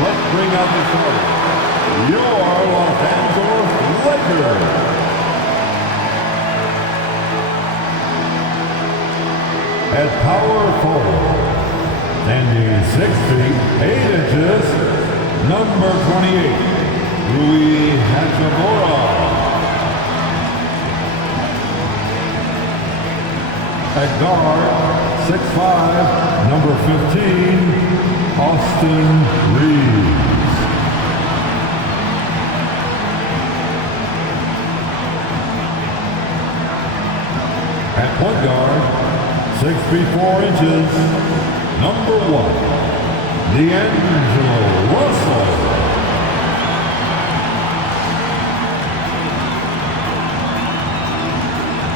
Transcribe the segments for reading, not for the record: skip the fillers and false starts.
Let's bring out the starters. Your Los Angeles Lakers. At power forward, standing 6 feet 8 inches, number 28, Rui Hachimura. At guard, 6'5", number 15, Austin Reeves. At point guard, 6 feet 4 inches, number 1, D'Angelo Russell.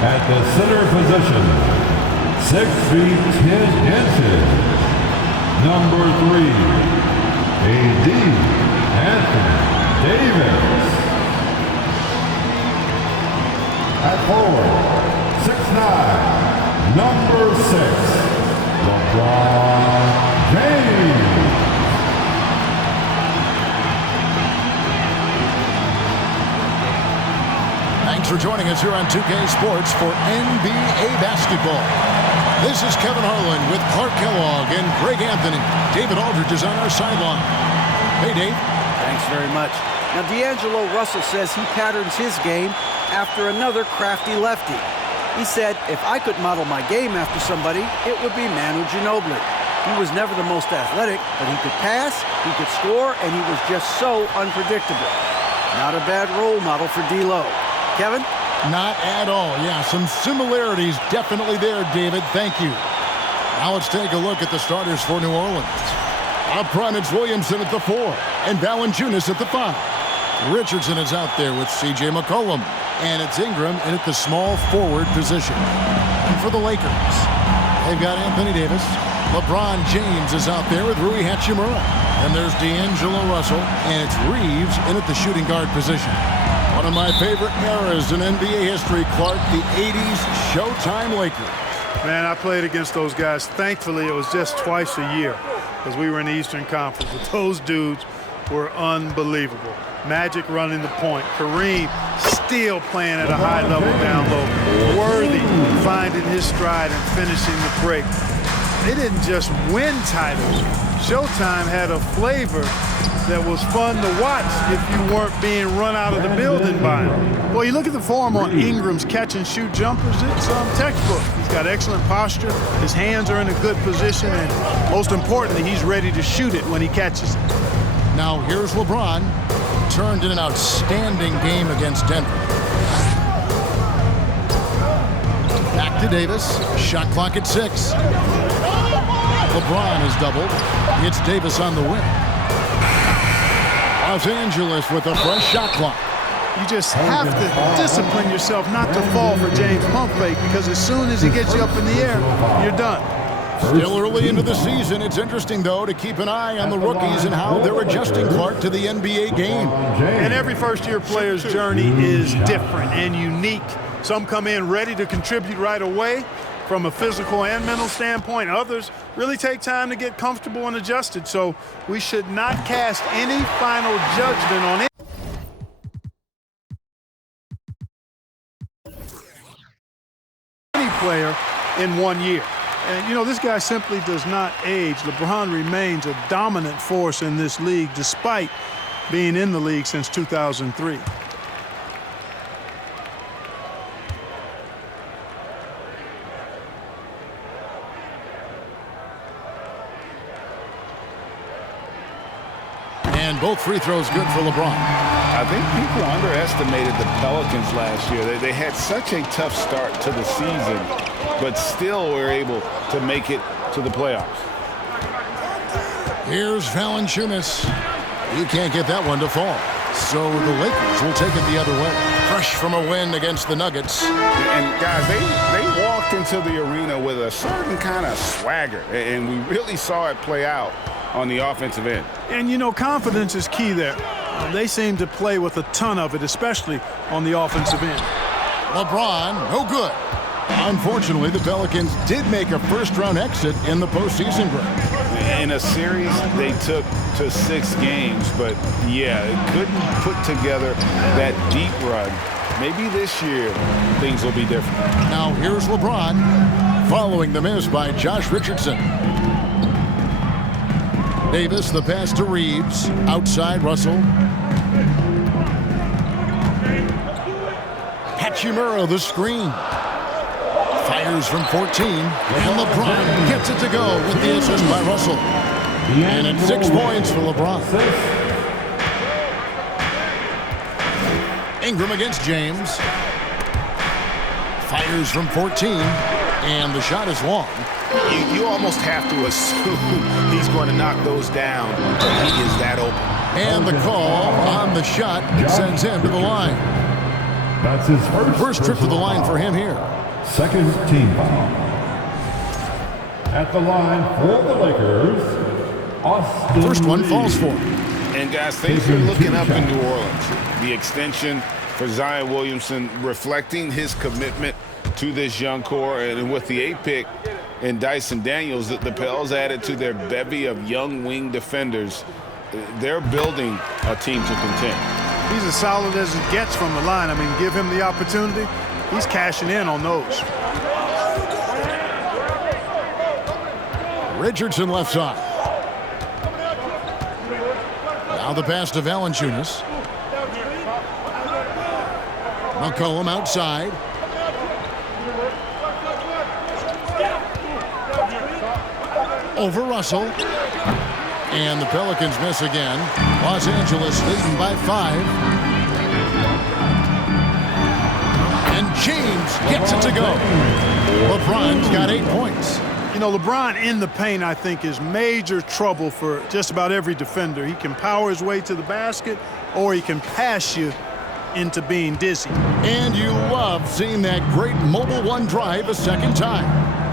At the center position, 6 feet 10 inches, number 3, A.D. Anthony Davis. At forward, 6'9", number 6, LeBron James. Thanks for joining us here on 2K Sports for NBA basketball. This is Kevin Harlan with Clark Kellogg and Greg Anthony. David Aldridge is on our sideline. Hey, Dave. Thanks very much. Now, D'Angelo Russell says he patterns his game after another crafty lefty. He said, if I could model my game after somebody, it would be Manu Ginobili. He was never the most athletic, but he could pass, he could score, and he was just so unpredictable. Not a bad role model for D'Lo. Kevin? Not at all. Yeah, some similarities definitely there, David. Thank you. Now let's take a look at the starters for New Orleans. Up front, it's Williamson at the 4 and Valanciunas at the 5. Richardson is out there with C.J. McCollum. And it's Ingram in at the small forward position. And for the Lakers, they've got Anthony Davis. LeBron James is out there with Rui Hachimura. And there's D'Angelo Russell, and it's Reeves in at the shooting guard position. One of my favorite eras in NBA history, Clark, the 80s Showtime Lakers. Man, I played against those guys. Thankfully, it was just twice a year because we were in the Eastern Conference. But those dudes were unbelievable. Magic running the point. Kareem still playing at a high level down low. Worthy finding his stride and finishing the break. They didn't just win titles. Showtime had a flavor that was fun to watch if you weren't being run out of the building by him. Well, you look at the form on Ingram's catch-and-shoot jumpers, it's textbook. He's got excellent posture. His hands are in a good position, and most importantly, he's ready to shoot it when he catches it. Now here's LeBron. Turned in an outstanding game against Denver. Back to Davis. Shot clock at 6. LeBron is doubled. It's Davis on the wing. Los Angeles with a fresh shot clock. You just have to discipline yourself not to fall for James pump fake, because as soon as he gets you up in the air, you're done. Still early into the season. It's interesting, though, to keep an eye on the rookies and how they're adjusting, Clark, to the NBA game. And every first-year player's journey is different and unique. Some come in ready to contribute right away from a physical and mental standpoint. Others really take time to get comfortable and adjusted. So we should not cast any final judgment on it. Any player in 1 year. And, you know, this guy simply does not age. LeBron remains a dominant force in this league despite being in the league since 2003. And both free throws good for LeBron. I think people underestimated the Pelicans last year. They had such a tough start to the season, but still were able to make it to the playoffs. Here's Valanciunas. You can't get that one to fall. So the Lakers will take it the other way. Fresh from a win against the Nuggets. And guys, they walked into the arena with a certain kind of swagger, and we really saw it play out on the offensive end. And, you know, confidence is key there. They seem to play with a ton of it, especially on the offensive end. LeBron, no good. Unfortunately, the Pelicans did make a first-round exit in the postseason break. In a series, they took to 6 games, but yeah, it couldn't put together that deep run. Maybe this year, things will be different. Now here's LeBron following the miss by Josh Richardson. Davis, the pass to Reeves. Outside, Russell. Hachimura, the screen. Fires from 14. And LeBron gets it to go with the assist by Russell. And it's 6 points for LeBron. Ingram against James. Fires from 14. And the shot is long. You almost have to assume he's going to knock those down. He is that open. And the call on the shot sends him to the line. That's his First trip to the line for him here. Second team foul. At the line for the Lakers, Austin First one Reeves. falls for him. And guys, things are looking up in New Orleans. The extension for Zion Williamson reflecting his commitment to this young core, and with the 8th pick and Dyson Daniels, the Pels added to their bevy of young wing defenders. They're building a team to contend. He's as solid as it gets from the line. I mean, give him the opportunity. He's cashing in on those. Richardson left side. Now the pass to Valanciunas. McCollum outside. Over Russell. And the Pelicans miss again. Los Angeles leading by 5. And James gets it to go. LeBron's got 8 points. You know, LeBron in the paint, I think, is major trouble for just about every defender. He can power his way to the basket, or he can pass you into being dizzy. And you love seeing that great mobile one drive a second time.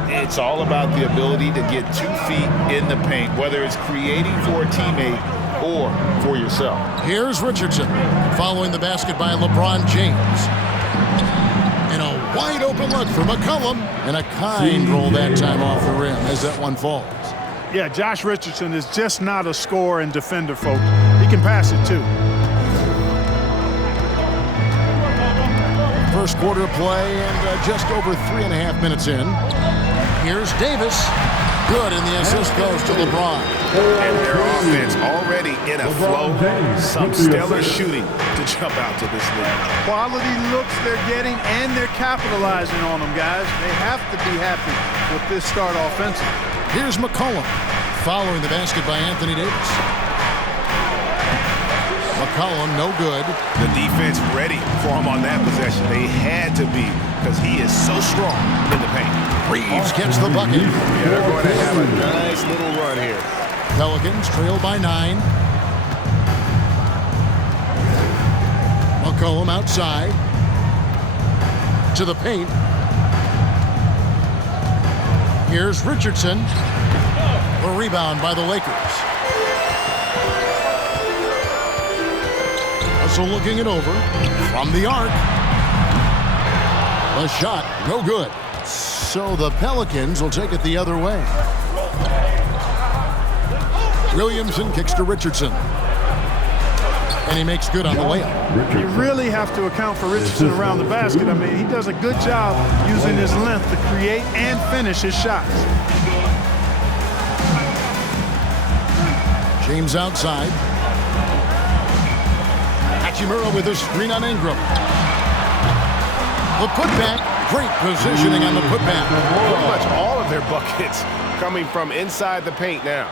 It's all about the ability to get 2 feet in the paint, whether it's creating for a teammate or for yourself. Here's Richardson following the basket by LeBron James. And a wide open look for McCollum. And a kind roll that time off the rim as that one falls. Yeah, Josh Richardson is just not a scorer and defender, folks. He can pass it, too. First quarter play and just over 3.5 minutes in. Here's Davis. Good, and the assist goes to LeBron. And their offense already in a flow. Some stellar shooting to jump out to this league. Quality looks they're getting, and they're capitalizing on them, guys. They have to be happy with this start offensively. Here's McCollum following the basket by Anthony Davis. McCollum, no good. The defense ready for him on that possession. They had to be, because he is so strong in the paint. Reeves gets the bucket. Yeah, they're going to have a nice little run here. Pelicans trail by 9. McCollum outside. To the paint. Here's Richardson. A rebound by the Lakers. Russell looking it over. From the arc. The shot, no good. So the Pelicans will take it the other way. Williamson kicks to Richardson. And he makes good on the layup. You really have to account for Richardson around the basket. I mean, he does a good job using his length to create and finish his shots. James outside. Hachimura with a screen on Ingram. The putback. Great positioning on the putback. Pretty much all of their buckets coming from inside the paint now.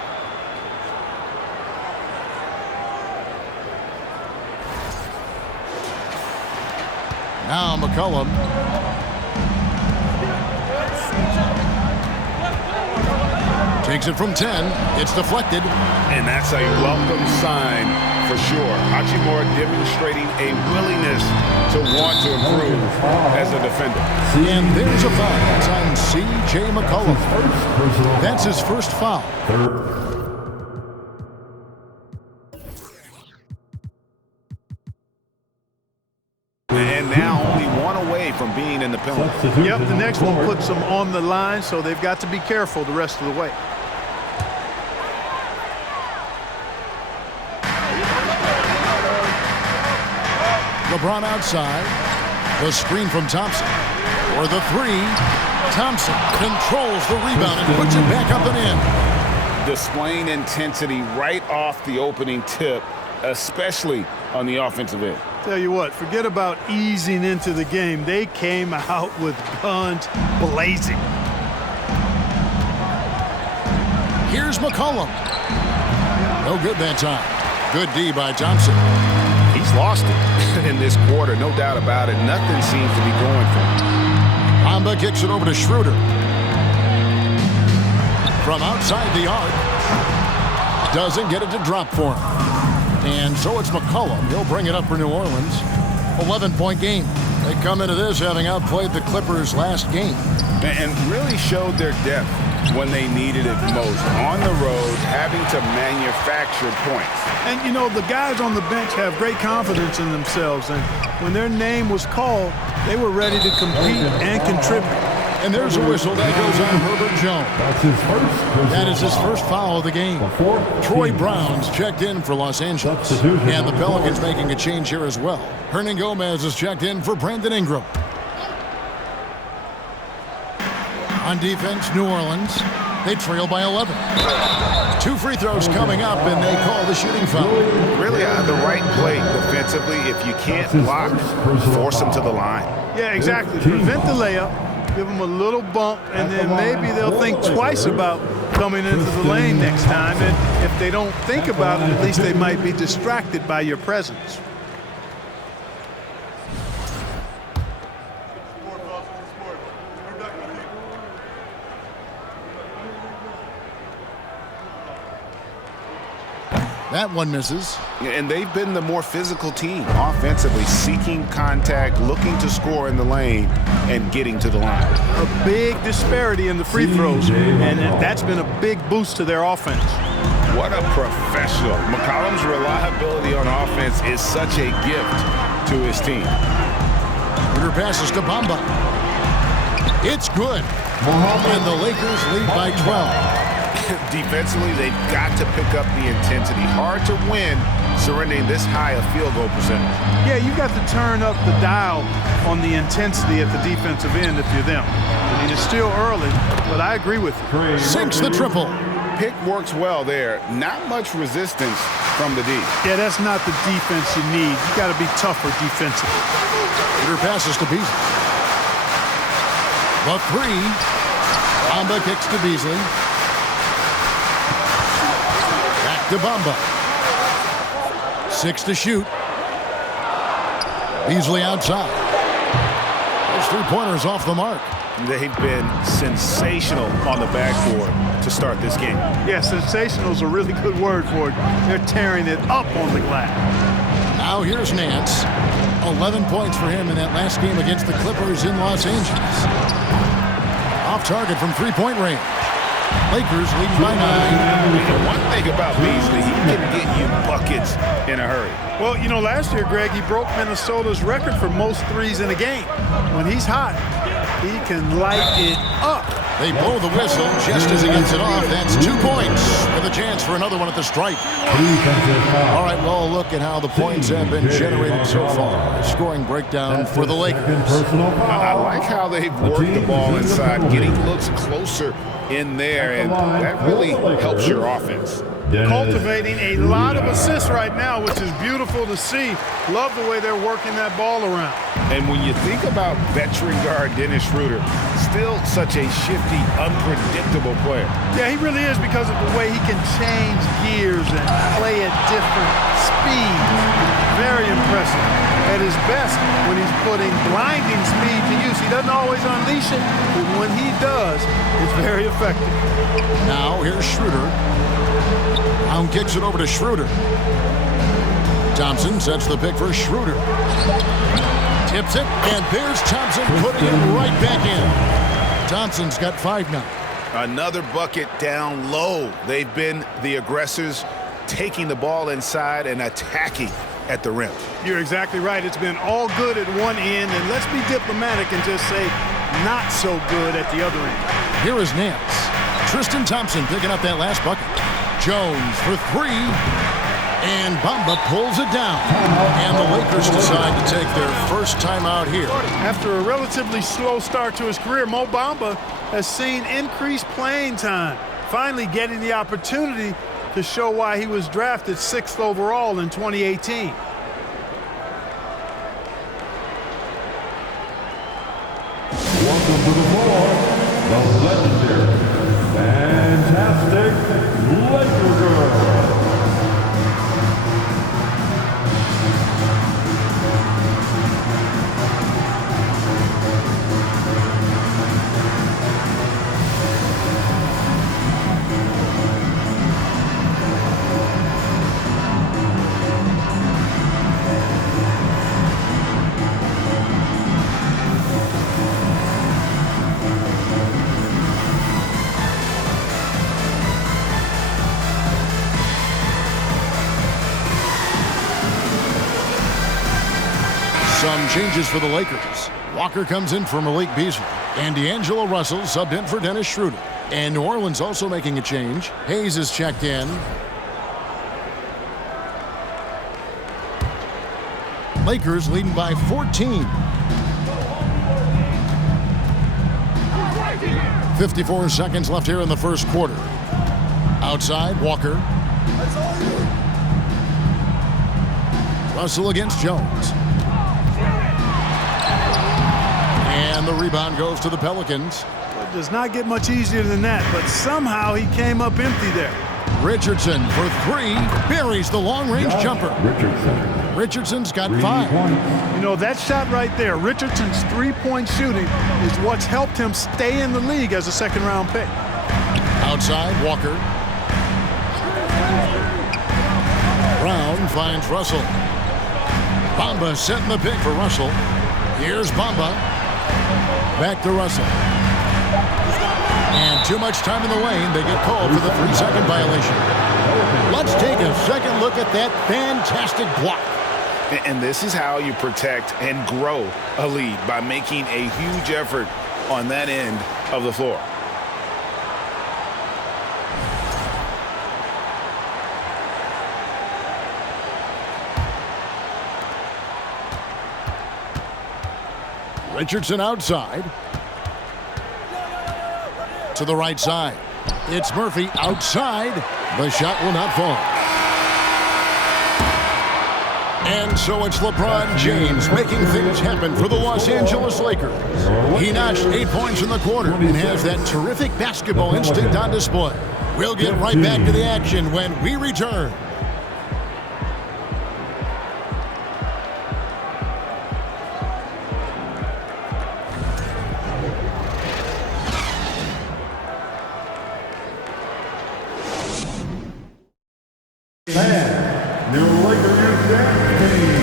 Now McCollum. Takes it from 10. It's deflected. And that's a welcome sign for sure. Hachimura demonstrating a willingness to want to improve as a defender. And there's a foul on C.J. McCollum. That's his first foul. And now only one away from being in the penalty. Yep, the next one puts them on the line, so they've got to be careful the rest of the way. LeBron outside. The screen from Thompson. For the three. Thompson controls the rebound and puts it back up and in. Displaying intensity right off the opening tip, especially on the offensive end. Tell you what, forget about easing into the game. They came out with guns blazing. Here's McCollum. No good that time. Good D by Thompson. He's lost it in this quarter, no doubt about it. Nothing seems to be going for him. Bamba kicks it over to Schroeder. From outside the arc. Doesn't get it to drop for him. And so it's McCollum. He'll bring it up for New Orleans. 11-point game. They come into this having outplayed the Clippers last game. And really showed their depth when they needed it most. On the road, having to manufacture points. And, you know, the guys on the bench have great confidence in themselves. And when their name was called, they were ready to compete and contribute. And there's a whistle that goes on Herbert Jones. That's his first. That is his first foul of the game. Troy Brown's checked in for Los Angeles. And the Pelicans making a change here as well. Hernan Gomez is checked in for Brandon Ingram. On defense, New Orleans. They trail by 11. 2 free throws coming up, and they call the shooting foul. Really the right play defensively. If you can't block, force them to the line. Yeah, exactly. Prevent the layup. Give them a little bump, and then maybe they'll think twice about coming into the lane next time. And if they don't think about it, at least they might be distracted by your presence. That one misses. And they've been the more physical team offensively, seeking contact, looking to score in the lane, and getting to the line. A big disparity in the free throws, and that's been a big boost to their offense. What a professional. McCollum's reliability on offense is such a gift to his team. Shooter passes to Bamba. It's good. And the Lakers lead by 12. Defensively, they've got to pick up the intensity. Hard to win surrendering this high a field goal percentage. Yeah, you've got to turn up the dial on the intensity at the defensive end if you're them. I mean, it's still early, but I agree with you. Sinks the triple. Pick works well there. Not much resistance from the D. Yeah, that's not the defense you need. You got to be tougher defensively. Shooter passes to Beasley. The three. Bamba kicks to Beasley. To Bamba. 6 to shoot. Beasley outside. Those 3-pointers off the mark. They've been sensational on the backboard to start this game. Yeah, sensational is a really good word for it. They're tearing it up on the glass. Now here's Nance. 11 points for him in that last game against the Clippers in Los Angeles. Off target from 3-point range. Lakers leading by 9. One thing about Beasley, he can get you buckets in a hurry. Well, you know, last year, Greg, he broke Minnesota's record for most threes in a game. When he's hot, he can light it up. They blow the whistle just as he gets it off. That's 2 points with a chance for another one at the stripe. All right, well, look at how the points have been generated so far. Scoring breakdown for the Lakers. I like how they've worked the ball inside, getting looks closer in there, and that really helps your offense. Cultivating a lot of assists right now, which is beautiful to see. Love the way they're working that ball around. And when you think about veteran guard Dennis Schroeder, still such a shifty, unpredictable player. Yeah, he really is, because of the way he can change gears and play at different speeds. Very impressive. At his best when he's putting blinding speed to use. He doesn't always unleash it, but when he does, it's very effective. Now here's Schroeder. Brown kicks it over to Schroeder. Thompson sets the pick for Schroeder. Tips it, and there's Thompson putting it right back in. Thompson's got 5 now. Another bucket down low. They've been the aggressors, taking the ball inside and attacking at the rim. You're exactly right. It's been all good at one end, and let's be diplomatic and just say not so good at the other end. Here is Nance. Tristan Thompson picking up that last bucket. Jones for 3. And Bamba pulls it down. And the Lakers decide to take their first timeout here. After a relatively slow start to his career, Mo Bamba has seen increased playing time, finally getting the opportunity to show why he was drafted 6th overall in 2018. Welcome to the floor, the legendary, fantastic Laker Girl. Some changes for the Lakers. Walker comes in for Malik Beasley. And D'Angelo Russell subbed in for Dennis Schroeder. And New Orleans also making a change. Hayes is checked in. Lakers leading by 14. 54 seconds left here in the first quarter. Outside, Walker. Russell against Jones. And the rebound goes to the Pelicans. Well, it does not get much easier than that, but somehow he came up empty there. Richardson for 3, buries the long-range jumper. Richardson's got 5. You know, that shot right there, Richardson's three-point shooting is what's helped him stay in the league as a second-round pick. Outside, Walker. Brown finds Russell. Bamba setting the pick for Russell. Here's Bamba. Back to Russell. And too much time in the lane. They get called for the 3-second violation. Let's take a second look at that fantastic block. And this is how you protect and grow a lead, by making a huge effort on that end of the floor. Richardson outside. To the right side. It's Murphy outside. The shot will not fall. And so it's LeBron James making things happen for the Los Angeles Lakers. He notched 8 points in the quarter and has that terrific basketball instinct on display. We'll get right back to the action when we return.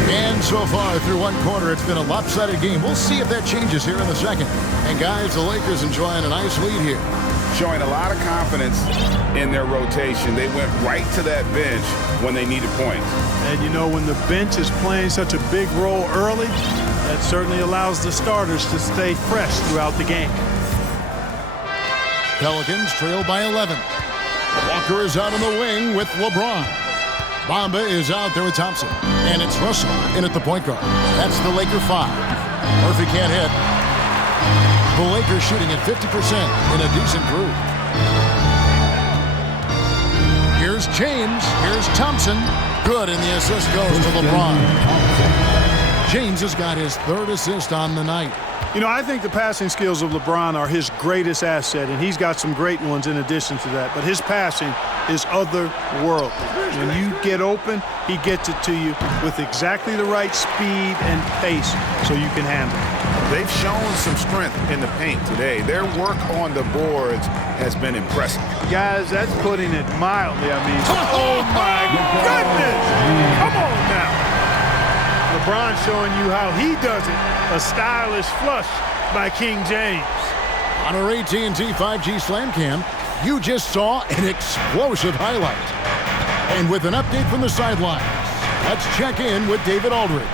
And so far through one quarter, it's been a lopsided game. We'll see if that changes here in the second. And guys, the Lakers enjoying a nice lead here. Showing a lot of confidence in their rotation. They went right to that bench when they needed points. And you know, when the bench is playing such a big role early, that certainly allows the starters to stay fresh throughout the game. Pelicans trail by 11. Walker is out on the wing with LeBron. Bamba is out there with Thompson. And it's Russell in at the point guard. That's the Laker 5. Murphy can't hit. The Lakers shooting at 50% in a decent group. Here's James. Here's Thompson. Good, and the assist goes to LeBron. James has got his 3rd assist on the night. You know, I think the passing skills of LeBron are his greatest asset, and he's got some great ones in addition to that. But his passing is otherworldly. When you get open, he gets it to you with exactly the right speed and pace so you can handle it. They've shown some strength in the paint today. Their work on the boards has been impressive. Guys, that's putting it mildly. I mean, oh my goodness! Come on now. LeBron showing you how he does it. A stylish flush by King James. On our AT&T 5G Slam Cam, you just saw an explosive highlight. And with an update from the sidelines, let's check in with David Aldridge.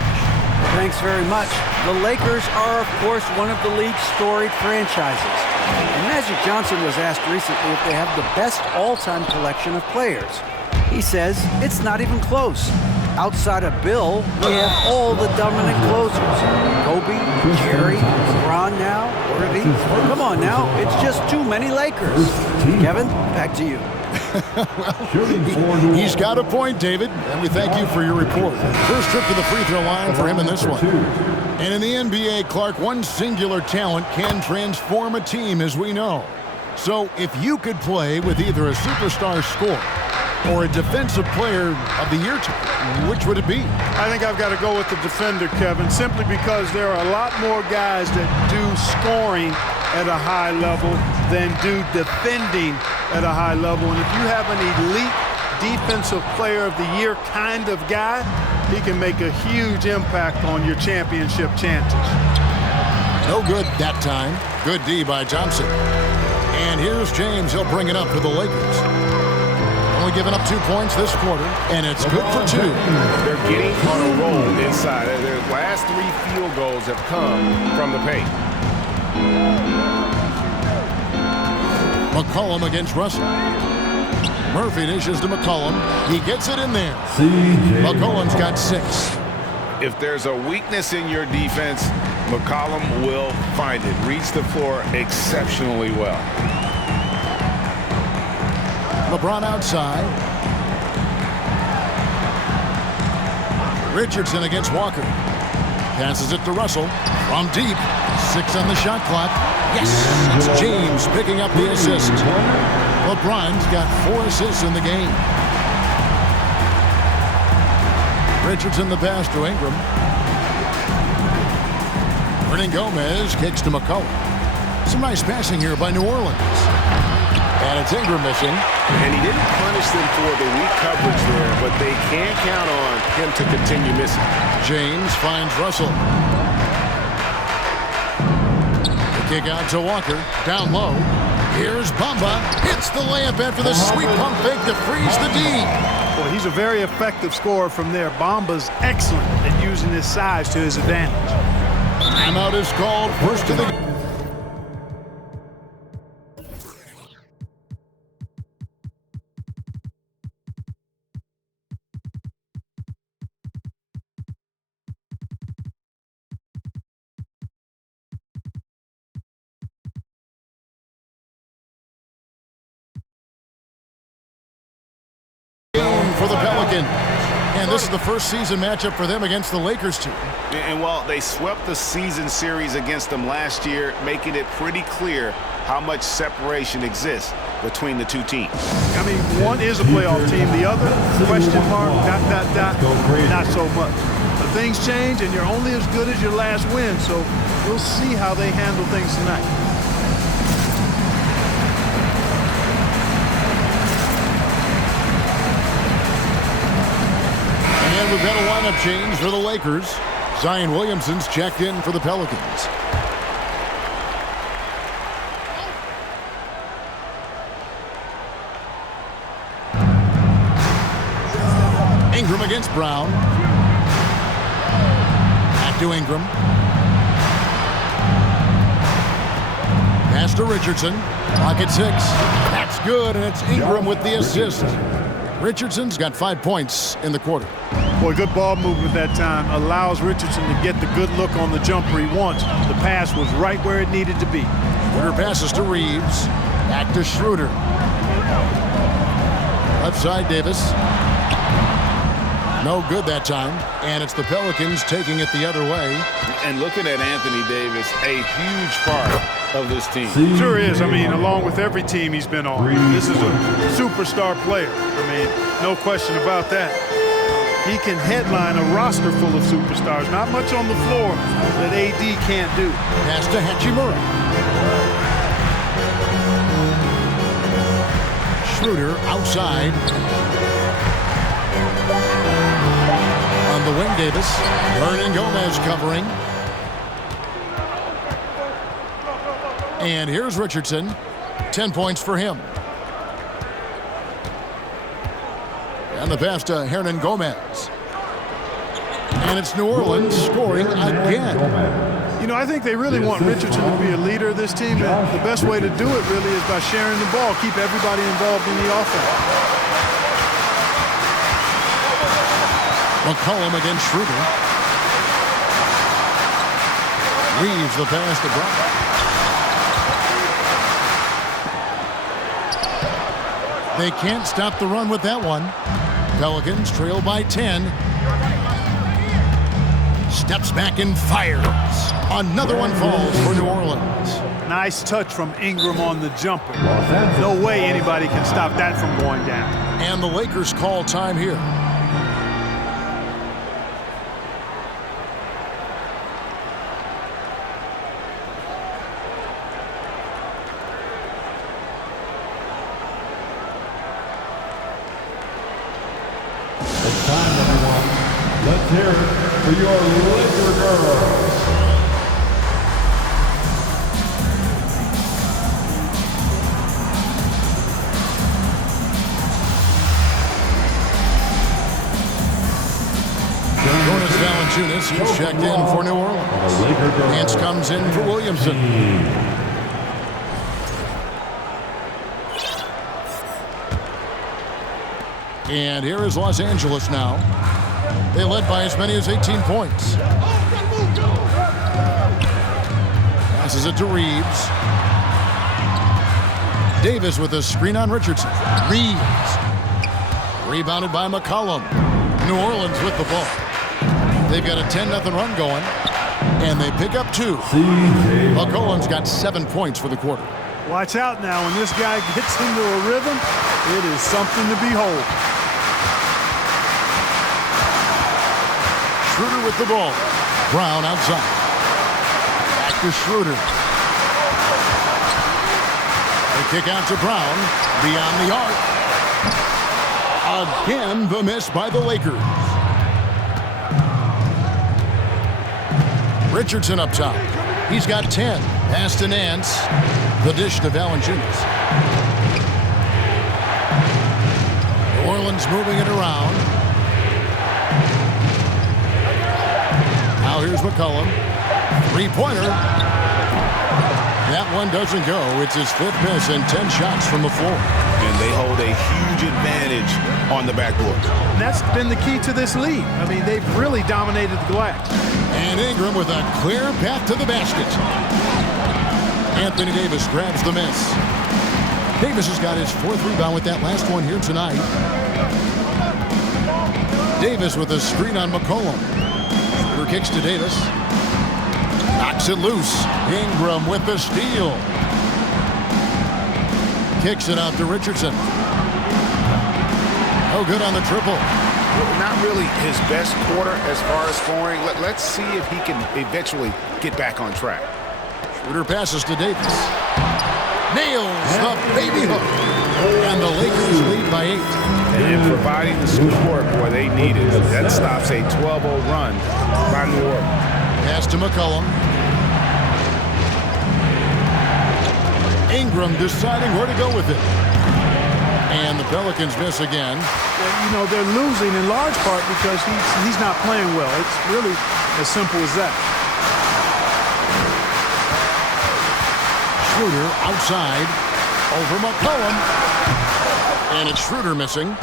Thanks very much. The Lakers are, of course, one of the league's storied franchises. And Magic Johnson was asked recently if they have the best all-time collection of players. He says it's not even close. Outside of Bill, we have all the dominant closers. Kobe, Jerry, LeBron now, Worthy. Come on now, it's just too many Lakers. Kevin, back to you. He's got a point, David, and we thank you for your report. First trip to the free throw line for him in this one. And in the NBA, Clark, one singular talent can transform a team, as we know. So if you could play with either a superstar scorer or a defensive player of the year team, which would it be? I think I've got to go with the defender, Kevin, simply because there are a lot more guys that do scoring at a high level than do defending at a high level. And if you have an elite defensive player of the year kind of guy, he can make a huge impact on your championship chances. No good that time. Good D by Thompson. And here's James. He'll bring it up for the Lakers. Only giving up 2 points this quarter, and it's good for 2. They're getting on a roll inside. Their last 3 field goals have come from the paint. McCollum against Russell. Murphy dishes to McCollum. He gets it in there. McCollum's got 6. If there's a weakness in your defense, McCollum will find it. Reads the floor exceptionally well. LeBron outside. Richardson against Walker. Passes it to Russell from deep. 6 on the shot clock. Yes, it's James picking up the assist. LeBron's got 4 assists in the game. Richardson the pass to Ingram. Gomez kicks to McCollum. Some nice passing here by New Orleans. And it's Ingram missing. And he didn't punish them for the weak coverage there, but they can count on him to continue missing. James finds Russell. The kick out to Walker. Down low. Here's Bamba. Hits the layup after the sweet pump fake to freeze the D. Boy, he's a very effective scorer from there. Bamba's excellent at using his size to his advantage. Timeout is called. First to the... for the Pelicans. And this is the first season matchup for them against the Lakers team. And while they swept the season series against them last year, making it pretty clear how much separation exists between the two teams. I mean, one is a playoff team. The other, question mark, ... not so much. But things change, and you're only as good as your last win. So we'll see how they handle things tonight. And we've got a lineup change for the Lakers. Zion Williamson's checked in for the Pelicans. Ingram against Brown. Back to Ingram. Pass to Richardson. Pocket 6. That's good, and it's Ingram with the assist. Richardson's got 5 points in the quarter. Boy, good ball movement that time. Allows Richardson to get the good look on the jumper he wants. The pass was right where it needed to be. Schroeder passes to Reeves. Back to Schroeder. Left side, Davis. No good that time. And it's the Pelicans taking it the other way. And looking at Anthony Davis, a huge part of this team. Sure is. I mean, along with every team he's been on. This is a superstar player. I mean, no question about that. He can headline a roster full of superstars. Not much on the floor that AD can't do. Pass to Hachimura. Schroeder outside. On the wing, Davis. Gomez covering. And here's Richardson. 10 points for him. And the pass to Gomez. And it's New Orleans scoring again. You know, I think they really want Richardson to be a leader of this team. And the best way to do it really is by sharing the ball. Keep everybody involved in the offense. McCollum against Schroeder. Leaves the pass to Brown. They can't stop the run with that one. Pelicans trail by 10. Steps back and fires. Another one falls for New Orleans. Nice touch from Ingram on the jumper. No way anybody can stop that from going down. And the Lakers call time here. It's time, everyone. Let's hear it for your Laker girls. Jonas Valanciunas, he's checked in for New Orleans. Nance comes in for Williamson. And here is Los Angeles now. They led by as many as 18 points. Passes it to Reeves. Davis with a screen on Richardson. Reeves. Rebounded by McCollum. New Orleans with the ball. They've got a 10-0 run going, and they pick up 2. McCollum's got 7 points for the quarter. Watch out now. When this guy gets into a rhythm, it is something to behold. Schroeder with the ball. Brown outside. Back to Schroeder. They kick out to Brown. Beyond the arc. Again, the miss by the Lakers. Richardson up top. He's got 10. Pass to Nance. The dish to Valanciunas. New Orleans moving it around. Now here's McCollum. Three-pointer. That one doesn't go. It's his 5th miss and 10 shots from the floor. And they hold a huge advantage on the backboard. And that's been the key to this league. I mean, they've really dominated the glass. And Ingram with a clear path to the basket. Anthony Davis grabs the miss. Davis has got his 4th rebound with that last one here tonight. Davis with a screen on McCollum. Shooter kicks to Davis. Knocks it loose. Ingram with the steal. Kicks it out to Richardson. No good on the triple. Not really his best quarter as far as scoring. Let's see if he can eventually get back on track. Schroeder passes to Davis. Nails the baby hook. And the Lakers lead by 8. And providing the support, boy, they need it. That stops a 12-0 run by New Orleans. Pass to McCollum. Ingram deciding where to go with it. And the Pelicans miss again. You know, they're losing in large part because he's not playing well. It's really as simple as that. Schroeder outside. Over McCollum. And it's Schroeder missing.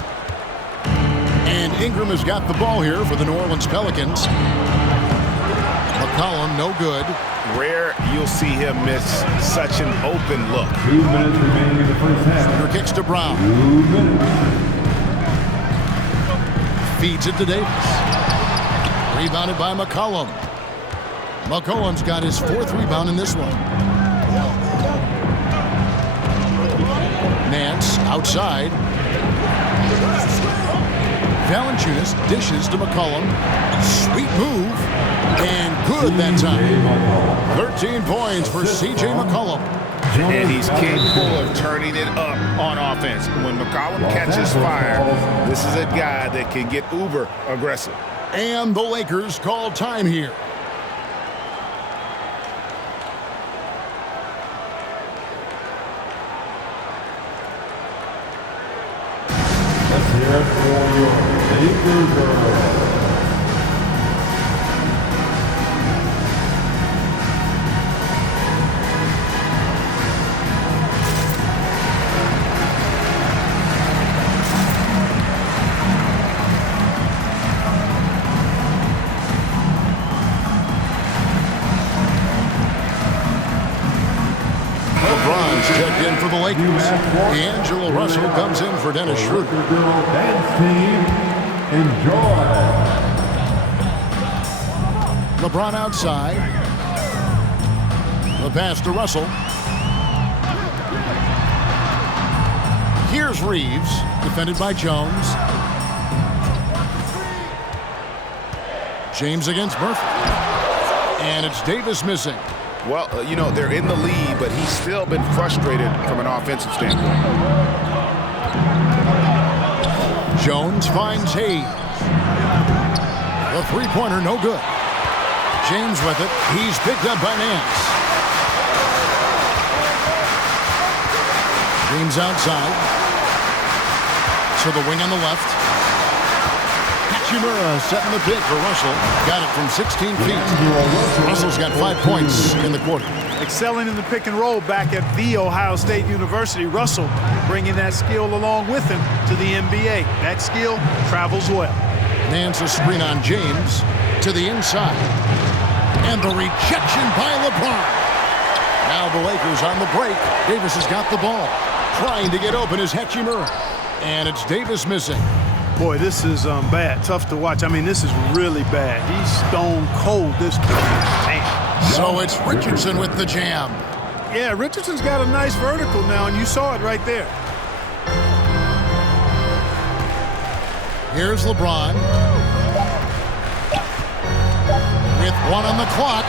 And Ingram has got the ball here for the New Orleans Pelicans. McCollum, no good. Rare you'll see him miss such an open look. 2 minutes remaining in the first half. Schroeder kicks to Brown. 2 minutes. Feeds it to Davis. Rebounded by McCollum. McCollum's got his 4th rebound in this one. Nance outside. Valanciunas dishes to McCollum. Sweet move. And good that time. 13 points for C.J. McCollum. And he's capable of turning it up on offense. When McCollum catches fire, this is a guy that can get uber aggressive. And the Lakers call time here. Let's hear it for your Laker girls. the Lakers, D'Angelo Russell comes in for Dennis Schroeder. Dance team, enjoy. LeBron outside. The pass to Russell. Here's Reeves, defended by Jones. James against Murphy. And it's Davis missing. Well, you know, they're in the lead, but he's still been frustrated from an offensive standpoint. Jones finds Hayes. The three-pointer, no good. James with it. He's picked up by Nance. James outside. To the wing on the left. Hachimura setting the pick for Russell. Got it from 16 feet. Russell's got 5 points in the quarter. Excelling in the pick and roll back at The Ohio State University. Russell bringing that skill along with him to the NBA. That skill travels well. Nance a screen on James to the inside. And the rejection by LeBron. Now the Lakers on the break. Davis has got the ball. Trying to get open is Hachimura. And it's Davis missing. Boy, this is bad. Tough to watch. I mean, this is really bad. He's stone cold this time. So it's Richardson with the jam. Yeah, Richardson's got a nice vertical now, and you saw it right there. Here's LeBron. With 1 on the clock.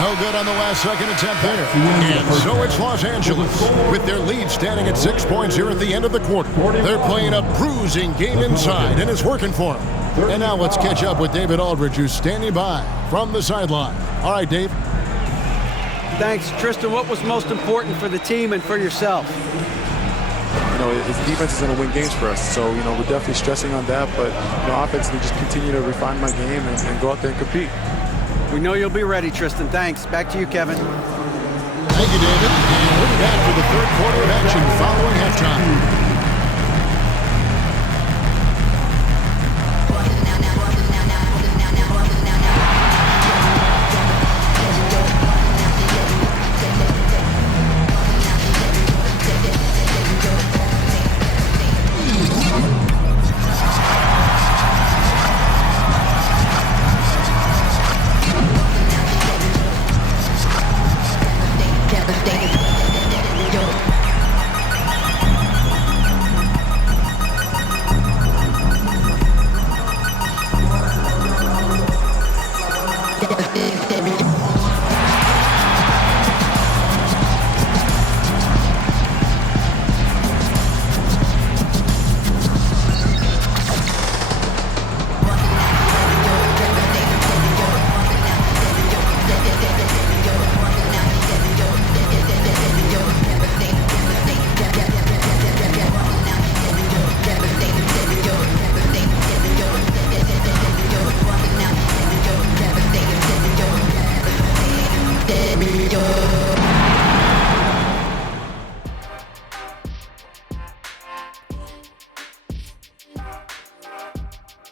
No good on the last second attempt there. And so it's Los Angeles with their lead standing at 6 points here at the end of the quarter. They're playing a bruising game inside, and it's working for them. And now let's catch up with David Aldridge, who's standing by from the sideline. All right, Dave. Thanks, Tristan. What was most important for the team and for yourself? You know, his defense is going to win games for us. So, you know, we're definitely stressing on that. But, you know, offensively, just continue to refine my game and go out there and compete. We know you'll be ready, Tristan. Thanks. Back to you, Kevin. Thank you, David. And we're back for the third quarter of action following halftime.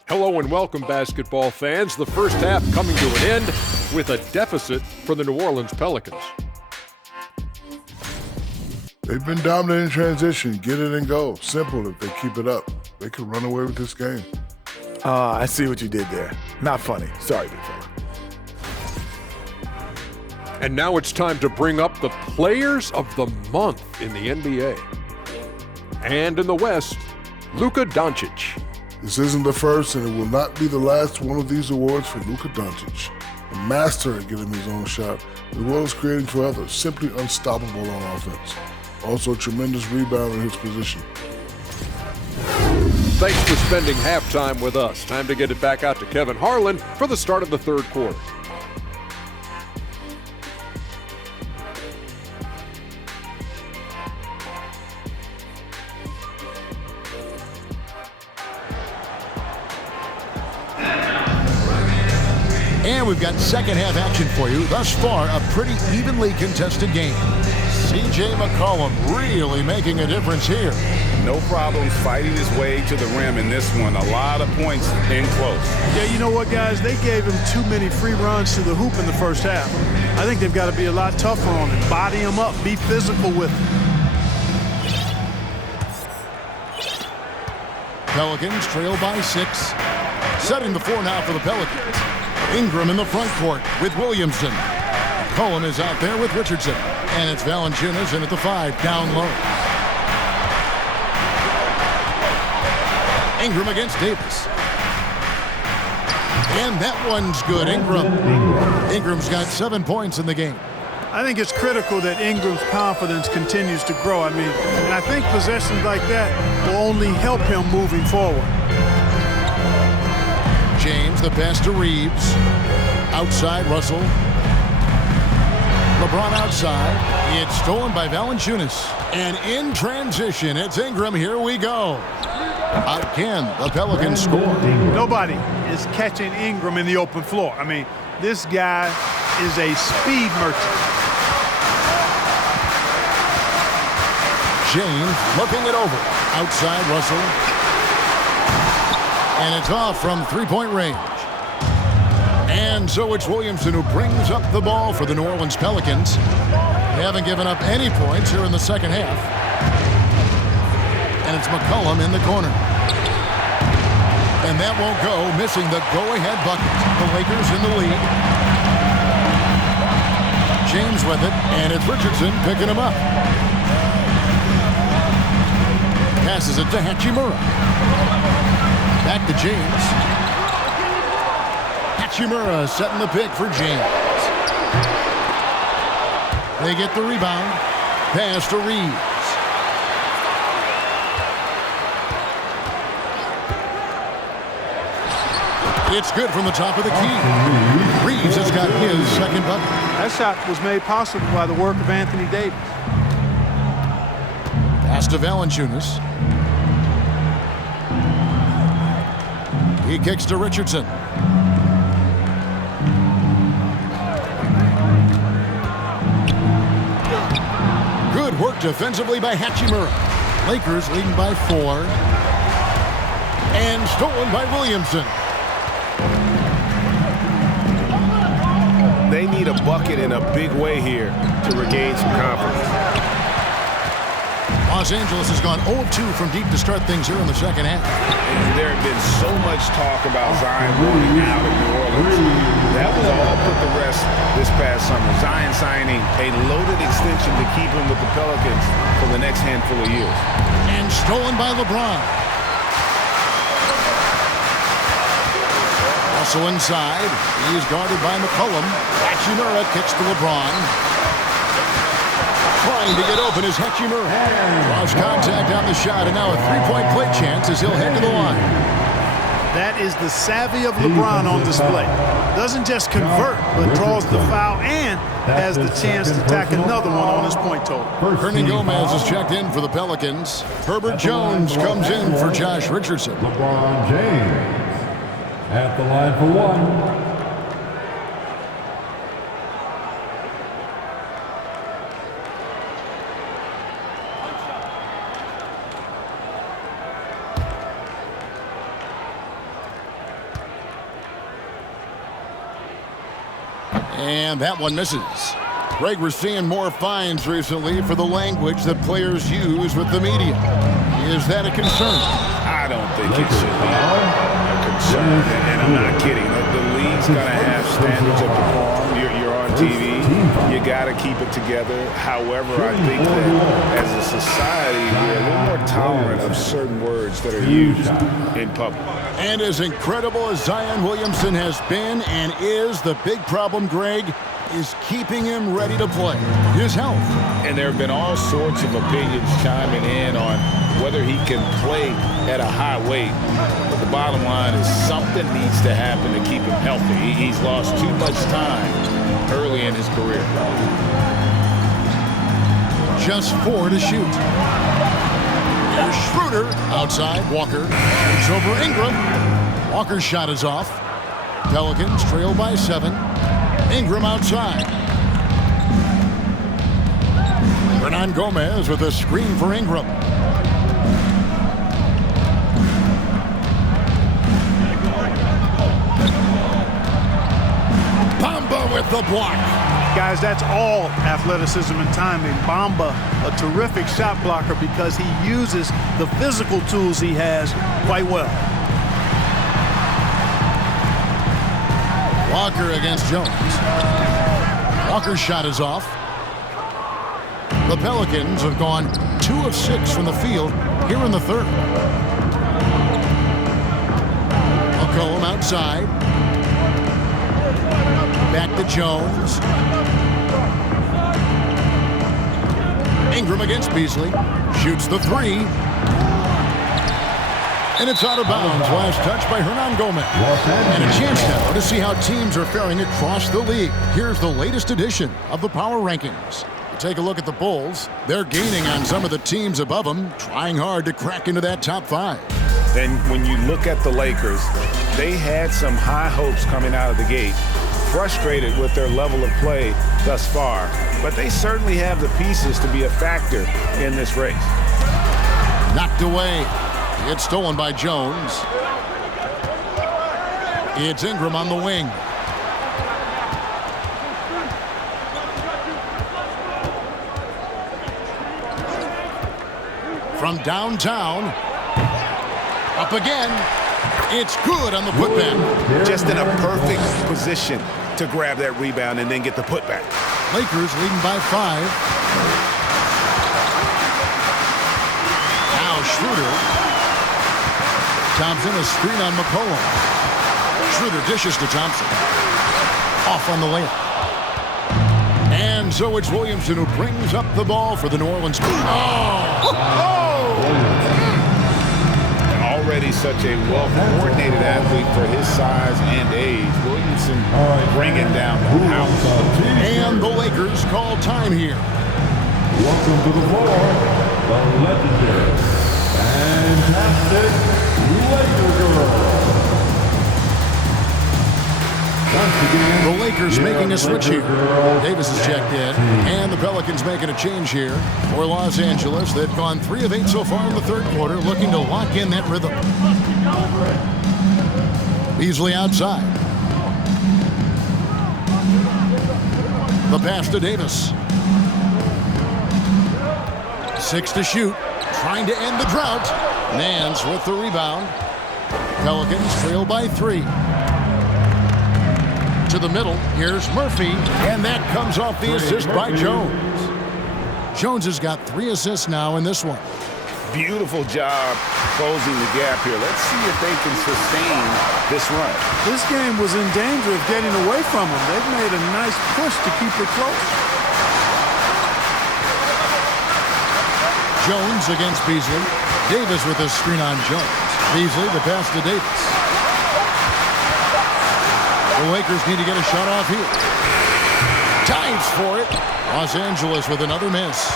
Hello and welcome, basketball fans. The first half coming to an end with a deficit for the New Orleans Pelicans. They've been dominant in transition. Get it and go. Simple if they keep it up. They could run away with this game. I see what you did there. Not funny. Sorry, big fella. And now it's time to bring up the Players of the Month in the NBA. And in the West, Luka Doncic. This isn't the first, and it will not be the last one of these awards for Luka Doncic. A master at getting his own shot, as well as creating for others. Simply unstoppable on offense. Also a tremendous rebound in his position. Thanks for spending halftime with us. Time to get it back out to Kevin Harlan for the start of the third quarter. And we've got second half action for you. Thus far, a pretty evenly contested game. C.J. McCollum really making a difference here. No problems fighting his way to the rim in this one. A lot of points in close. Yeah, you know what, guys? They gave him too many free runs to the hoop in the first half. I think they've got to be a lot tougher on him. Body him up. Be physical with him. Pelicans trail by 6. Setting the 4 now for the Pelicans. Ingram in the front court with Williamson. Cohen is out there with Richardson. And it's Valanciunas in at the 5, down low. Ingram against Davis. And that one's good. Ingram's got 7 points in the game. I think it's critical that Ingram's confidence continues to grow. And I think possessions like that will only help him moving forward. James, the pass to Reeves. Outside, Russell. LeBron outside. It's stolen by Valanciunas. And in transition, it's Ingram. Here we go. Again, the Pelicans score. Nobody is catching Ingram in the open floor. This guy is a speed merchant. James looking it over. Outside, Russell. And it's off from three-point range. And so it's Williamson who brings up the ball for the New Orleans Pelicans. They haven't given up any points here in the second half. And it's McCollum in the corner. And that won't go, missing the go-ahead bucket. The Lakers in the lead. James with it, and it's Richardson picking him up. Passes it to Hachimura. Back to James. Hachimura setting the pick for James. They get the rebound. Pass to Reeves. It's good from the top of the key. Reeves has got his second bucket. That shot was made possible by the work of Anthony Davis. Pass to Valanciunas. He kicks to Richardson. Good work defensively by Hachimura. Lakers leading by 4. And stolen by Williamson. They need a bucket in a big way here to regain some confidence. Los Angeles has gone 0-2 from deep to start things here in the second half. And there had been so much talk about Zion going out of New Orleans. That was all put to rest this past summer. Zion signing a loaded extension to keep him with the Pelicans for the next handful of years. And stolen by LeBron. Also inside, he's guarded by McCollum. Hachimura kicks to LeBron. Trying to get open is Hachimura. Lost contact on the shot, and now a three-point play chance as he'll head to the line. That is the savvy of LeBron on display. Doesn't just convert, but draws the foul and has the chance to tack another one on his point total. Hernan Gomez is checked in for the Pelicans. Herbert Jones comes in for Josh Richardson. LeBron James at the line for 1. And that one misses. Greg, we're seeing more fines recently for the language that players use with the media. Is that a concern? I don't think it should be a concern, and I'm not kidding. The league's going to have standards of decorum. You're on TV. You got to keep it together. However, I think that as a society, we're a little more tolerant of certain words that are used in public. And as incredible as Zion Williamson has been and is, the big problem, Greg, is keeping him ready to play. His health. And there have been all sorts of opinions chiming in on whether he can play at a high weight. But the bottom line is something needs to happen to keep him healthy. He's lost too much time early in his career. Just 4 to shoot. Here's Schroeder. Outside, Walker. It's over Ingram. Walker's shot is off. Pelicans trail by 7. Ingram outside. Hernan Gomez with a screen for Ingram. Bamba with the block. Guys, that's all athleticism and timing. Bamba, a terrific shot blocker because he uses the physical tools he has quite well. Walker against Jones. Walker's shot is off. The Pelicans have gone 2 of 6 from the field here in the third. McCollum outside. Back to Jones. Ingram against Beasley. Shoots the 3. And it's out of bounds. Last touch by Hernan Gomez. And a chance now to see how teams are faring across the league. Here's the latest edition of the Power Rankings. Take a look at the Bulls. They're gaining on some of the teams above them, trying hard to crack into that top 5. And when you look at the Lakers, they had some high hopes coming out of the gate, frustrated with their level of play thus far, but they certainly have the pieces to be a factor in this race. Knocked away. It's stolen by Jones. It's Ingram on the wing. From downtown. Up again. It's good on the putback. Just in a perfect position to grab that rebound and then get the putback. Lakers leading by 5. Now Schroeder. Thompson, a screen on McCollum. Schroeder dishes to Thompson. Off on the layup. And so it's Williamson who brings up the ball for the New Orleans. Already such a well-coordinated athlete for his size and age. Williamson bringing down the house. And the Lakers call time here. Welcome to the floor, the legendary, fantastic Laker girl. The Lakers making a switch here. Davis is checked in, and the Pelicans making a change here for Los Angeles. They've gone 3 of 8 so far in the third quarter, looking to lock in that rhythm. Beasley outside. The pass to Davis. 6 to shoot, trying to end the drought. Nance with the rebound. Pelicans trail by 3. To the middle, here's Murphy, and that comes off the assist by Jones. Jones has got 3 assists now in this one. Beautiful job closing the gap here. Let's see if they can sustain this run. This game was in danger of getting away from them. They've made a nice push to keep it close. Jones against Beasley. Davis with a screen on Jones. Beasley, the pass to Davis. The Lakers need to get a shot off here. Dives for it. Los Angeles with another miss.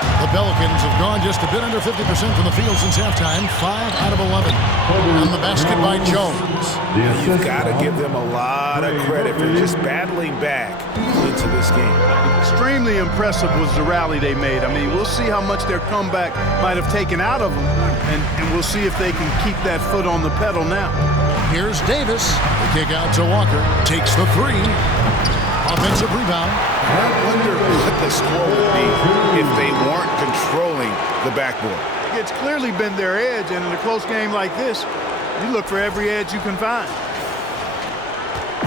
The Pelicans have gone just a bit under 50% from the field since halftime. 5 out of 11. And the basket by Jones. You've got to give them a lot of credit for just battling back into this game. Extremely impressive was the rally they made. I mean, we'll see how much their comeback might have taken out of them, and we'll see if they can keep that foot on the pedal now. Here's Davis. The kick out to Walker. Takes the 3. Offensive rebound. I wonder what the score would be if they weren't controlling the backboard. It's clearly been their edge, and in a close game like this, you look for every edge you can find.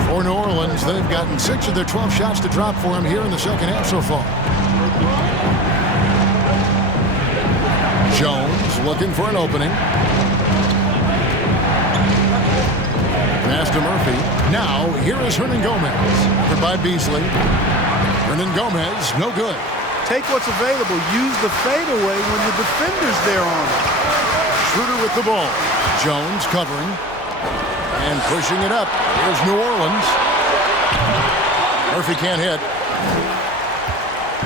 For New Orleans, they've gotten 6 of their 12 shots to drop for him here in the second half so far. Jones looking for an opening. Pass to Murphy. Now, here is Hernan Gomez. Covered by Beasley. Hernan Gomez, no good. Take what's available. Use the fadeaway when the defender's there on it. Schroeder with the ball. Jones covering. And pushing it up. Here's New Orleans. Murphy can't hit.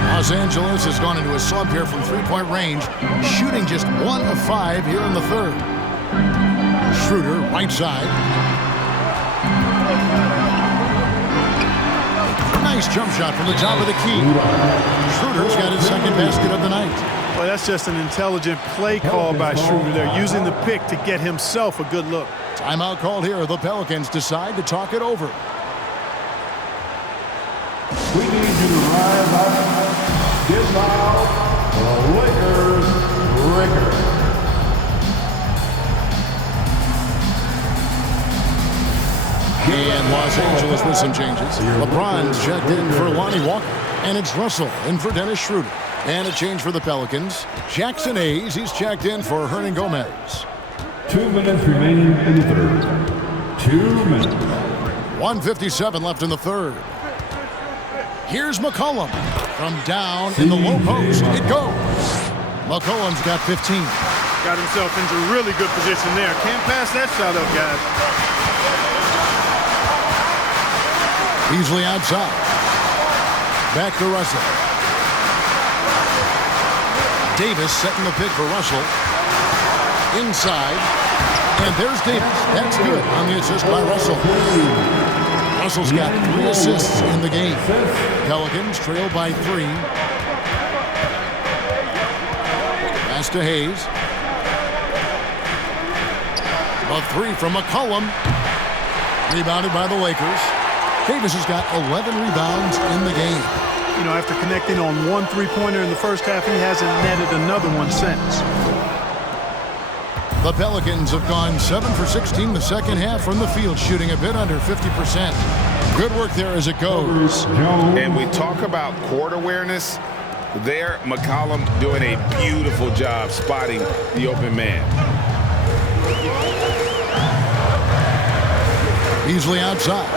Los Angeles has gone into a slump here from three-point range, shooting just 1 of 5 here in the third. Schroeder, right side. Nice jump shot from the top of the key. Schroeder's got his second basket of the night. Well, that's just an intelligent play call by Schroeder. They're using the pick to get himself a good look. Timeout called here. The Pelicans decide to talk it over. We need up, get loud, the Lakers record. And Los Angeles with some changes. LeBron's checked in for Lonnie Walker. And it's Russell in for Dennis Schroeder. And a change for the Pelicans. Jackson Hayes, he's checked in for Hernan Gomez. 2 minutes remaining in the third. 2 minutes. 1:57 left in the third. Here's McCollum. From down in the low post. It goes. McCollum's got 15. Got himself into a really good position there. Can't pass that shot up, guys. Beasley outside. Back to Russell. Davis setting the pick for Russell. Inside. And there's Davis. That's good on the assist by Russell. Russell's got 3 assists in the game. Pelicans trail by 3. Pass to Hayes. A 3 from McCollum. Rebounded by the Lakers. Davis has got 11 rebounds in the game. You know, after connecting on 1 3-pointer in the first half, he hasn't netted another one since. The Pelicans have gone 7 for 16 the second half from the field, shooting a bit under 50%. Good work there as it goes. And we talk about court awareness. There, McCollum doing a beautiful job spotting the open man. Beasley outside.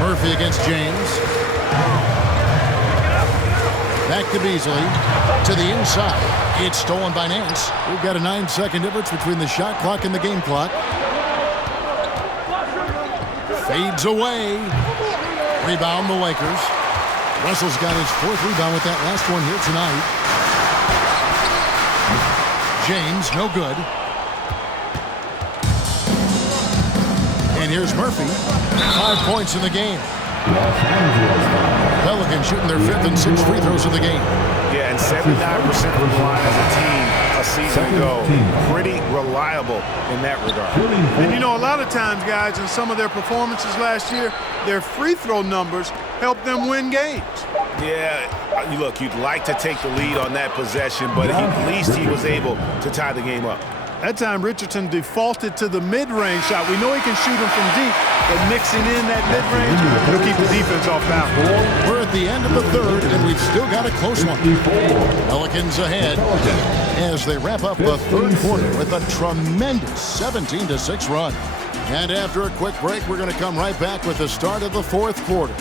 Murphy against James. Back to Beasley. To the inside. It's stolen by Nance. We've got a 9-second difference between the shot clock and the game clock. Fades away. Rebound the Lakers. Russell's got his 4th rebound with that last one here tonight. James, no good. And here's Murphy. 5 points in the game. Pelicans shooting their 5th and 6th free throws of the game. Yeah, and 79% from the line as a team a season ago. Pretty reliable in that regard. And you know, a lot of times, guys, in some of their performances last year, their free throw numbers helped them win games. Yeah, look, you'd like to take the lead on that possession, but at least he was able to tie the game up. That time, Richardson defaulted to the mid-range shot. We know he can shoot them from deep, but mixing in that mid-range, it'll keep the defense off balance. We're at the end of the third, and we've still got a close one. Pelicans ahead as they wrap up the third quarter with a tremendous 17-6 run. And after a quick break, we're going to come right back with the start of the fourth quarter.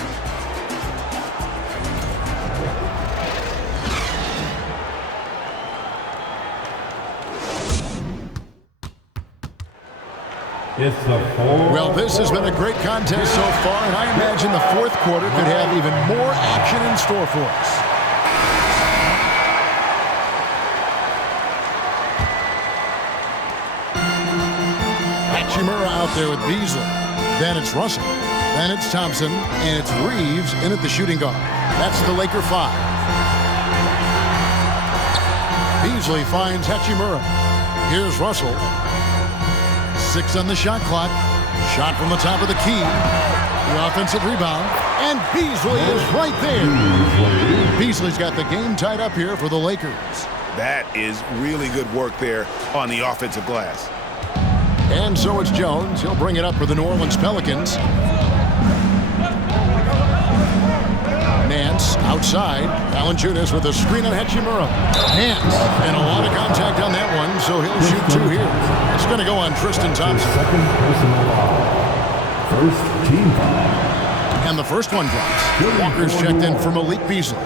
Well, this has been a great contest so far, and I imagine the fourth quarter could have even more action in store for us. Hachimura out there with Beasley. Then it's Russell. Then it's Thompson. And it's Reeves in at the shooting guard. That's the Laker 5. Beasley finds Hachimura. Here's Russell. 6 on the shot clock. Shot from the top of the key. The offensive rebound. And Beasley is right there. Beasley's got the game tied up here for the Lakers. That is really good work there on the offensive glass. And so it's Jones. He'll bring it up for the New Orleans Pelicans. Nance outside. Valanciunas with a screen on Hachimura. Nance. And a lot of contact on that one, so he'll shoot 2 here. It's going to go on Tristan Thompson. Second personal foul. First team foul. And the first one drops. Walker's checked in for Malik Beasley.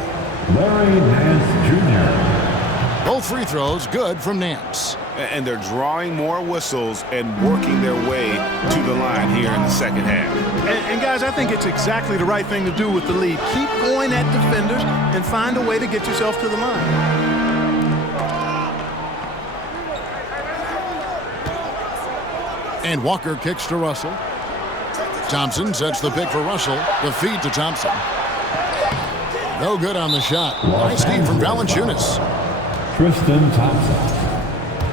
Larry Nance Jr. Both free throws good from Nance. And they're drawing more whistles and working their way to the line here in the second half. And guys, I think it's exactly the right thing to do with the lead. Keep going at defenders and find a way to get yourself to the line. And Walker kicks to Russell. Thompson sets the pick for Russell. The feed to Thompson. No good on the shot. Nice D from Valanciunas. Tristan Thompson.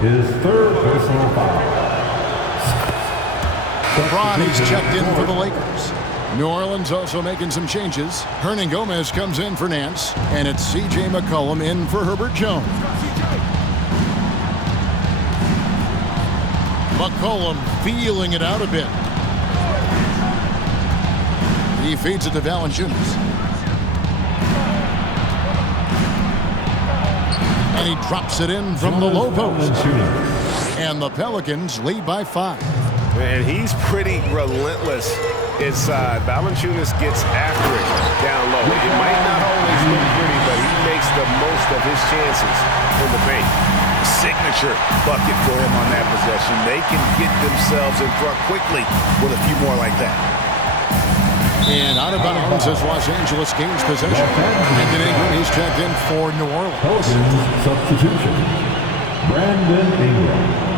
His third personal foul. LeBron is checked in for the Lakers. New Orleans also making some changes. Hernangomez comes in for Nance, and it's C.J. McCollum in for Herbert Jones. McCollum feeling it out a bit. He feeds it to Valanciunas. And he drops it in from the low post. And the Pelicans lead by 5. And he's pretty relentless inside. Valanciunas gets after it down low. It might not always look pretty, but he makes the most of his chances in the paint. Signature bucket for him on that possession. They can get themselves in front quickly with a few more like that. And out of bounds as Los Angeles gains possession. Brandon Ingram, he's checked in for New Orleans. Substitution. Brandon Ingram.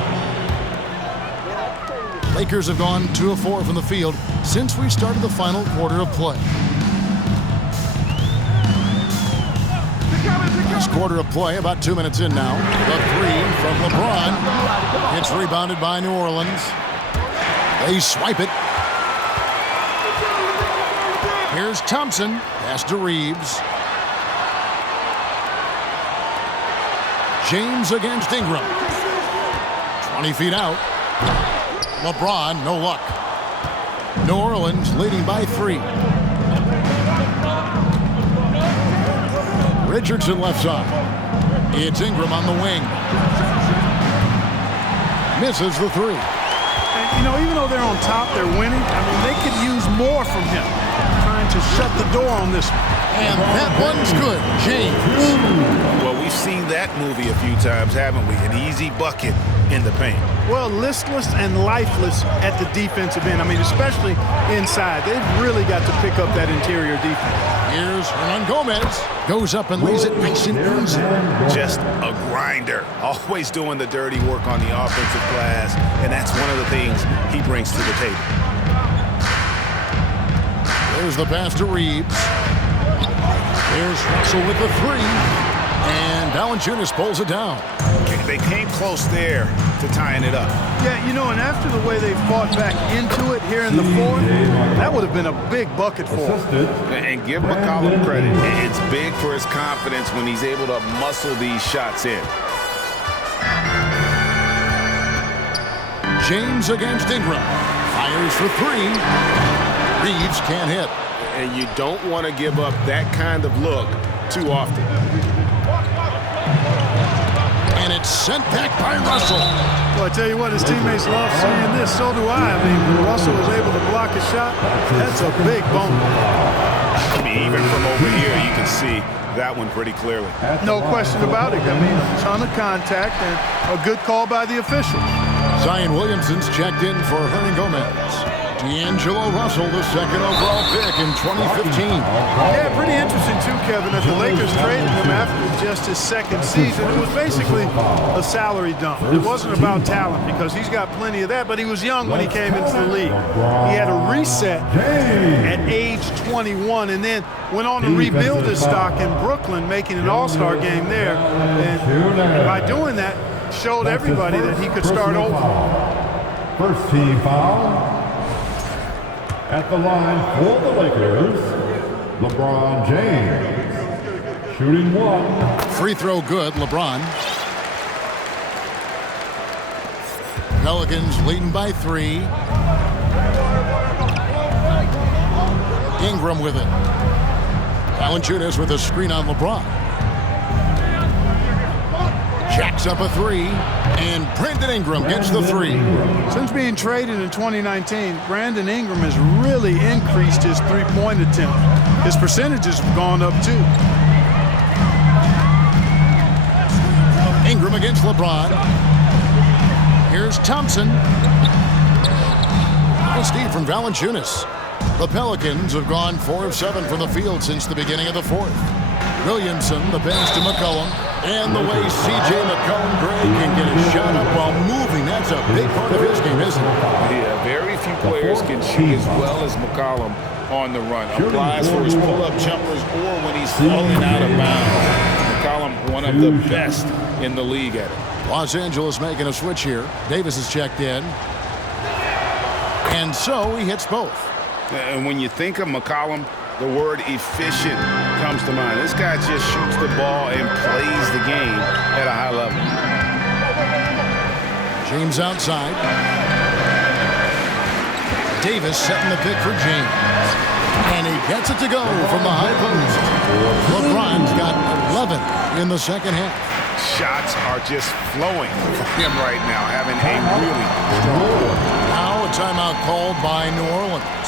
Lakers have gone 2 of 4 from the field since we started the final quarter of play. Last quarter of play, about 2 minutes in now. The 3 from LeBron. It's rebounded by New Orleans. They swipe it. Here's Thompson. Pass to Reeves. James against Ingram. 20 feet out. LeBron, no luck. New Orleans leading by 3. Richardson left side. It's Ingram on the wing. Misses the 3. And, you know, even though they're on top, they're winning. I mean, they could use more from him. Trying to shut the door on this one. And that one's good. James. Well, we've seen that movie a few times, haven't we? An easy bucket in the paint. Well, listless and lifeless at the defensive end. I mean, especially inside. They've really got to pick up that interior defense. Here's Hernangomez. Goes up and lays it nice and easy. Just a grinder. Always doing the dirty work on the offensive glass. And that's one of the things he brings to the table. There's the pass to Reeves. There's Russell with the 3. And Valanciunas pulls it down. They came close there to tying it up. Yeah, you know, and after the way they fought back into it here in the 4th, that would have been a big bucket for him. And give McCollum credit. It's big for his confidence when he's able to muscle these shots in. James against Ingram. Fires for 3. Reeves can't hit. And you don't want to give up that kind of look too often. And it's sent back by Russell. Well, I tell you what, his teammates love seeing this. So do I. I mean, when Russell was able to block a shot, that's a big bonus. I mean, even from over here, you can see that one pretty clearly. No question about it. I mean, a ton of contact and a good call by the officials. Zion Williamson's checked in for Hernangomez. D'Angelo Russell, the 2nd overall pick in 2015. Yeah, pretty interesting too, Kevin, that the Lakers traded him after just his 2nd season. It was basically a salary dump. It wasn't about talent because he's got plenty of that, but he was young when he came into the league. He had a reset at age 21 and then went on to rebuild his stock in Brooklyn, making an all-star game there. And by doing that, showed everybody that he could start over. First team foul. At the line for the Lakers, LeBron James. Shooting 1. Free throw good, LeBron. Pelicans leading by 3. Ingram with it. Valanciunas with a screen on LeBron. Jacks up a 3, and Brandon Ingram gets the 3. Since being traded in 2019, Brandon Ingram has really increased his three-point attempt. His percentages have gone up too. Ingram against LeBron. Here's Thompson. Nice deep from Valanciunas. The Pelicans have gone 4 of 7 from the field since the beginning of the 4th. Williamson, the pass to McCollum. And the way C.J. McCollum can get his shot up while moving, that's a big part of his game, isn't it? Yeah, very few players can shoot as well as McCollum on the run. Applies for his pull-up jumpers or when he's falling out of bounds. McCollum, one of the best in the league at it. Los Angeles making a switch here. Davis is checked in. And so he hits both. And when you think of McCollum, the word efficient comes to mind. This guy just shoots the ball and plays the game at a high level. James outside. Davis setting the pick for James. And he gets it to go from the high post. LeBron's got 11 in the second half. Shots are just flowing for him right now, having a really strong quarter. Now a timeout called by New Orleans.